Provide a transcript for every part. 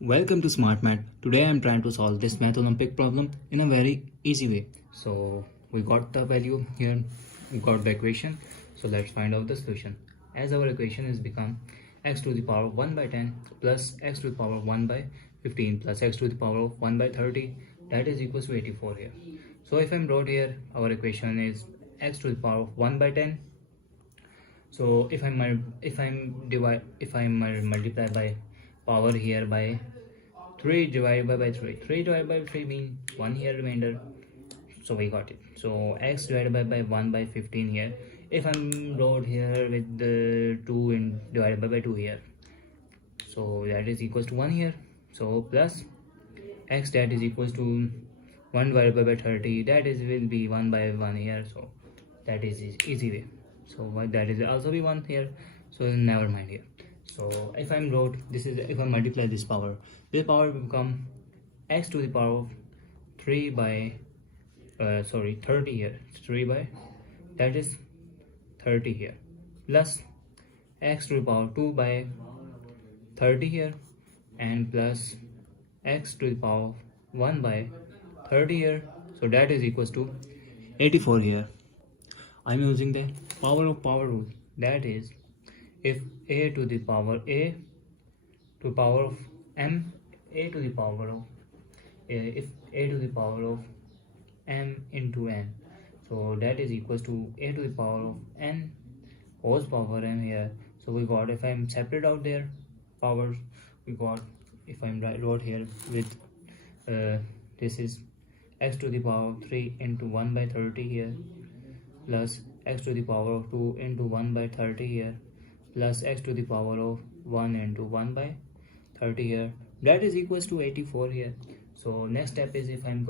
Welcome to Smart Math. Today I am trying to solve this math Olympic problem in a very easy way. So we got the value here, we got the equation. So let's find out the solution. As our equation is become x to the power of 1 by 10 plus x to the power of 1 by 15 plus x to the power of 1 by 30, that is equals to 84 here. So if I'm wrote here, our equation is x to the power of 1 by 10. So if I multiply by power here by 3 divided by 3, 3 divided by 3 means 1 here remainder, so we got it. So x divided by 1 by 15 here. If I'm wrote here with the 2 and divided by 2 here, so that is equals to 1 here. So plus x, that is equals to 1 divided by 30, that is will be 1 by 1 here. So that is easy way. So that is also be 1 here, so never mind here. So if I'm wrote this is, if I multiply this power will become x to the power of 3 by 30 here, 3 by, that is 30 here, plus x to the power 2 by 30 here, and plus x to the power of 1 by 30 here. So that is equals to 84 here. I'm using the power of power rule, that is if a to the power a to power of m, a to the power of if a to the power of m into n, so that is equals to a to the power of n whole power m here. So we got, if I'm separate out their powers, we got, if I'm wrote here with this is x to the power of 3 into 1 by 30 here, plus x to the power of 2 into 1 by 30 here, plus x to the power of 1 into 1 by 30 here, that is equals to 84 here. So next step is, if I'm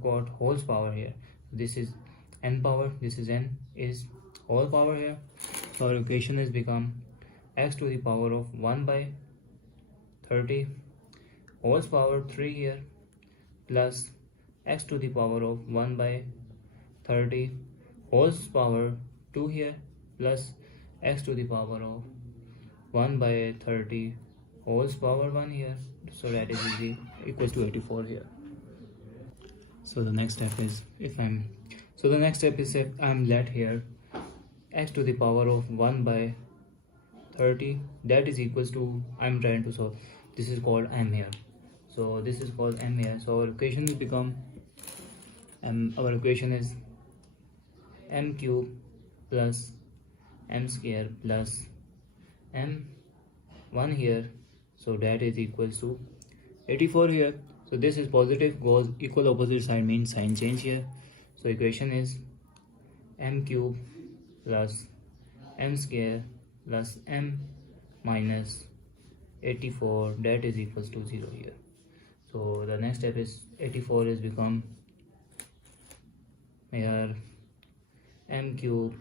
got whole power here, this is n power, this is n is whole power here. So our equation has become x to the power of 1 by 30 whole power 3 here, plus x to the power of 1 by 30 whole power 2 here, plus x to the power of 1 by 30 whole power 1 here. So that is equals to 84 here. So the next step is, if I'm let here x to the power of 1 by 30, that is equals to, I'm trying to solve, this is called m here. So this is called m here. So our equation will become our equation is m cube plus m square plus m 1 here, so that is equals to 84 here. So this is positive, goes equal opposite side means sign change here. So equation is m cube plus m square plus m minus 84, that is equals to 0 here. So the next step is 84 is become here m cube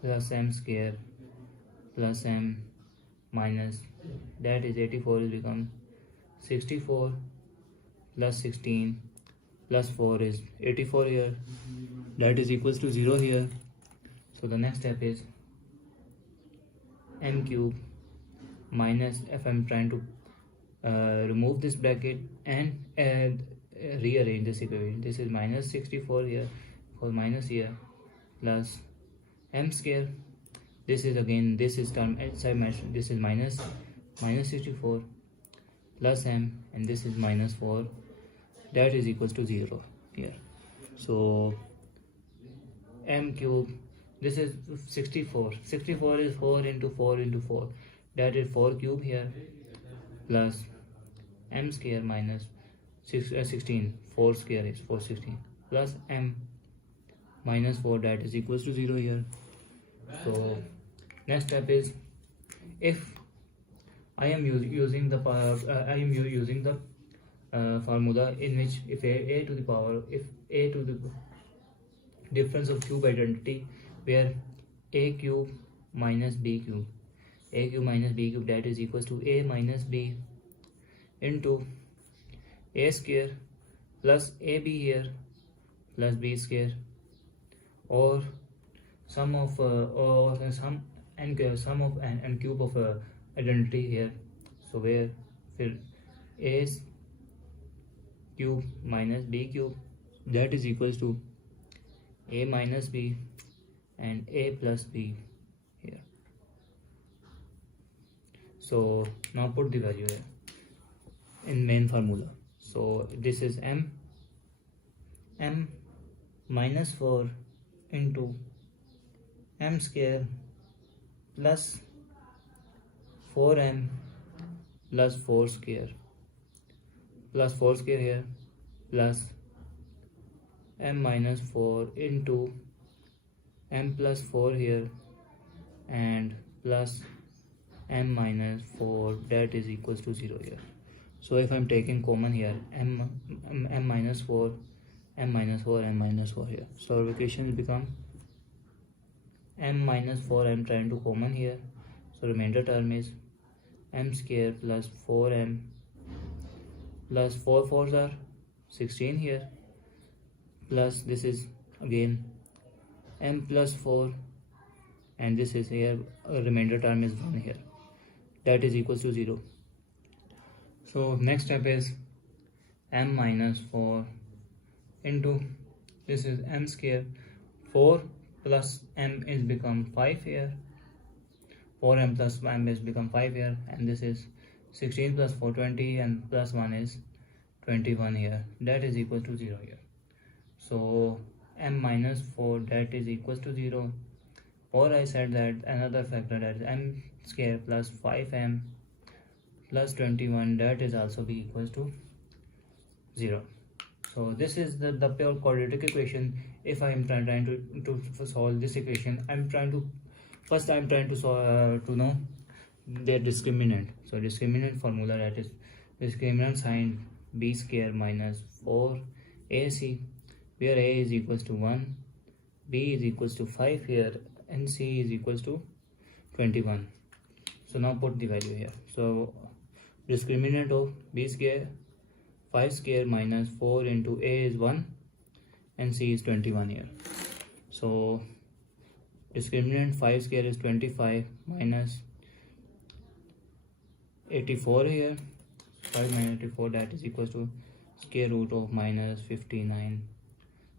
plus m square plus m minus, that is 84 is become 64 plus 16 plus 4 is 84 here, that is equals to 0 here. So the next step is m cube minus, if I'm trying to remove this bracket and rearrange this equation, this is minus 64 here, for minus here, plus m square, this is again, this is term outside, this is minus 64 plus m, and this is minus 4, that is equals to 0 here. So m cube, this is 64 is 4 into 4 into 4, that is 4 cube here, plus m square minus 16, 4 square is 416, plus m minus 4, that is equals to 0 here. So next step is, if I am using the formula in which if a to the power, if a to the difference of cube identity, where a cube minus b cube, a cube minus b cube, that is equals to a minus b into a square plus ab here plus b square, or sum of sum and cube of identity here. So where a cube minus b cube, that is equals to a minus b and a plus b here. So now put the value here in main formula. So this is m minus 4 into m square plus 4m plus 4 square here plus m minus 4 into m plus 4 here and plus m minus 4, that is equals to 0 here. So if I'm taking common here, m minus 4, m minus 4 and minus 4 here, so our equation will become m minus 4, I'm trying to common here, so remainder term is m square plus 4m plus 4 4s are 16 here, plus this is again m plus 4 and this is here, remainder term is 1 here, that is equals to 0. So next step is m minus 4 into this is m square, 4 plus m is become 5 here, 4m plus m is become 5 here, and this is 16 plus 4 20 and plus 1 is 21 here, that is equal to 0 here. So m minus 4, that is equals to 0, or I said that another factor, that is m square plus 5m plus 21, that is also be equals to 0. So this is the pure quadratic equation. If I am trying to solve this equation, I'm trying to solve to know their discriminant. So discriminant formula, that is discriminant sign b square minus 4ac, where a is equals to 1, b is equals to 5 here, and c is equals to 21. So now put the value here. So discriminant of b square 5 square minus 4 into a is 1 and c is 21 here. So discriminant 5 square is 25 minus 84 here, 5 minus 84, that is equals to square root of minus 59.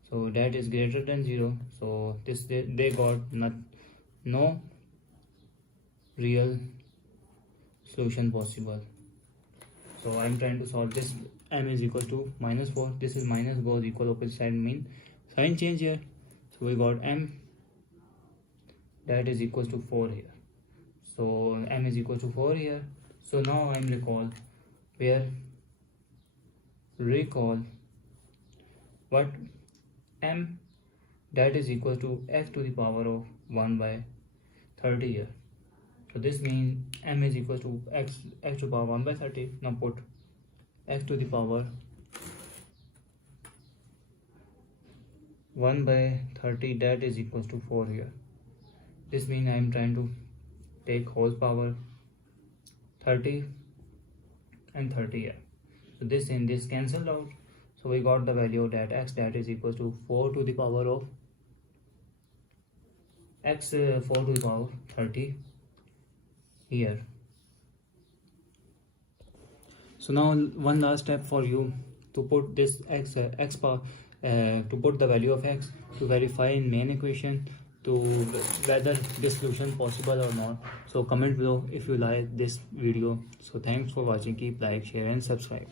So that is greater than 0. So this they got no real solution possible. So I'm trying to solve this. M is equal to minus 4, this is minus goes equal opposite side, mean sign change here. So we got m, that is equals to 4 here. So m is equal to 4 here. So now I'm recall what m, that is equal to x to the power of 1 by 30 here. So this means m is equal to x to the power 1 by 30. Now put x to the power 1 by 30, that is equals to 4 here. This means I am trying to take whole power 30 and 30 here. So this and this cancelled out. So we got the value of that x, that is equals to 4 to the power of x 4 to the power 30 here. So now one last step for you to put this x power to put the value of x to verify in main equation to whether this solution possible or not. So comment below if you like this video. So thanks for watching. Keep like, share and subscribe.